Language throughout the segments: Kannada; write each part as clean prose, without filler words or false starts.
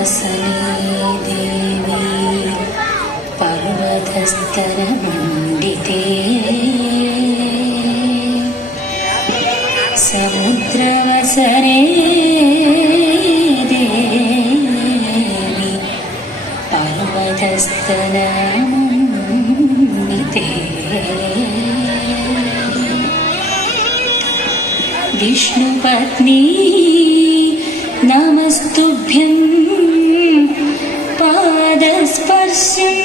वसने देवी पर्वतस्तरमण्डिते समुद्रवसने देवी पर्वतस्तरमण्डिते विष्णुपत्नी नमस्तुभ्यं पादस्पर्शं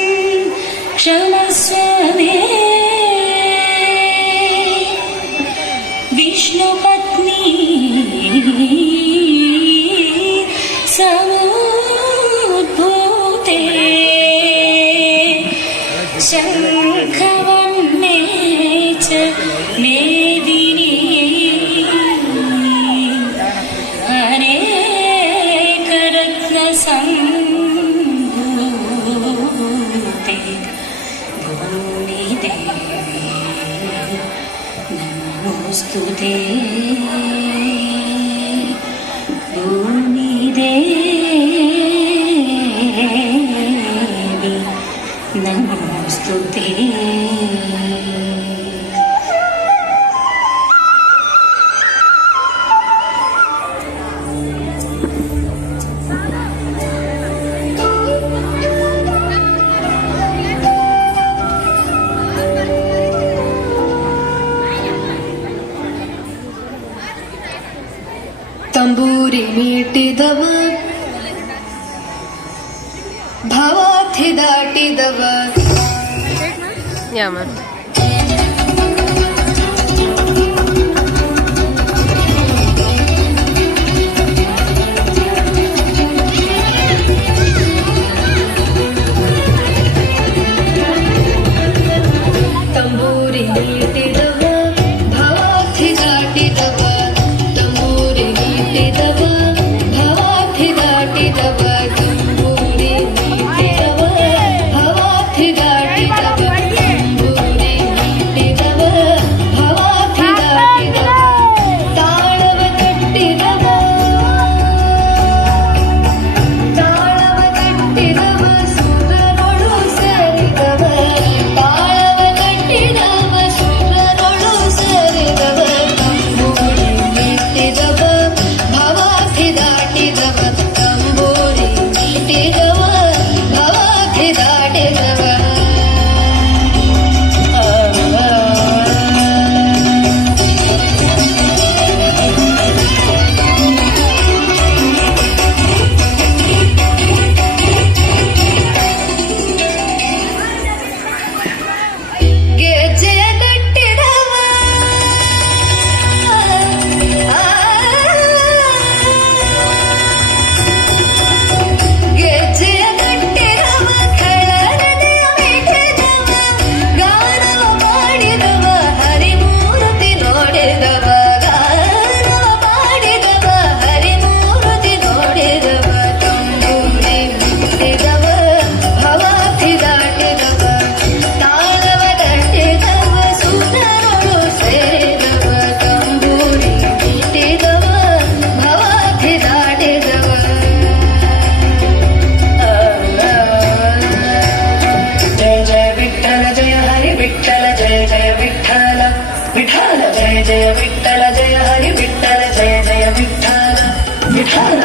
क्षमस्व मे विष्णुपत्नी समुद्भूते शङ्खवर्णे च मेदिनी संभूते भूमिदेवी नमोस्तुते भूमिदेवी नमोस्तुते ತಂಬೂರಿ ಮೀಟಿದವ ಭವಾಥಿ ದಾಟಿದವ ತಂಬೂರಿ ಮೀಟಿದವ ಭವಾಥಿ ದಾಟಿದವ ತಂಬೂರಿ ಮೀಟಿದವ ಭವಾಥಿ ದಾಟಿದವ ತಂಬೂರಿ ಮೀಟಿದವ ಭವಾಥಿ ದಾಟಿದವ ತಂಬೂರಿ ಮೀಟಿದವ ಭವಾಥಿ ದಾಟಿದವ ತಾಳವ ಕಟ್ಟಿದವ ತಾಳವ ಕಟ್ಟಿದವ ಸುರರೊಳು ಸೇರಿದವ ತಾಳವ ಕಟ್ಟಿದವ ಸುರರೊಳು ಸೇರಿದವ ತಂಬೂರಿ ಮೀಟಿದವ ಭವಾಥಿ ದಾಟಿದವ ತಂಬೂರಿ ಮೀಟಿದವ ಭವಾಥಿ ದಾಟಿದವ ಗೆಜ್ಜೆಯ ಕಟ್ಟಿದವ ಗೆಜ್ಜೆಯ ಕಟ್ಟಿದವ ಖಳನದೆಯ ಮೆಟ್ಟಿದವ ಗಾನವ ಮಾಡಿದವ ಹರಿಮೂರ್ತಿ ನೋಡಿದವ ಗಾನವ ಮಾಡಿದವ ಹರಿಮೂರ್ತಿ ನೋಡಿದವ ತಂಬೂರಿ ಮೀಟಿದವ ಭವಾಥಿ ದಾಟಿದವ ತಾಳವ ಕಟ್ಟಿದವ ಸುರರೊಳು ಸೇರಿದವ ತಂಬೂರಿ ಮೀಟಿದವ ಭವಾಥಿ ದಾಟಿದವ ಜಯ ಜಯ ವಿಠಲ ಜಯ ಹರಿ ವಿಠಲ ಜಯ ಜಯ ವಿಠಲ ವಿಠಲ ಜಯ ಜಯ ವಿಠಲ ಜಯ ಹರಿ ವಿಠಲ ಜಯ ಜಯ ವಿಠಲ ವಿಠಲ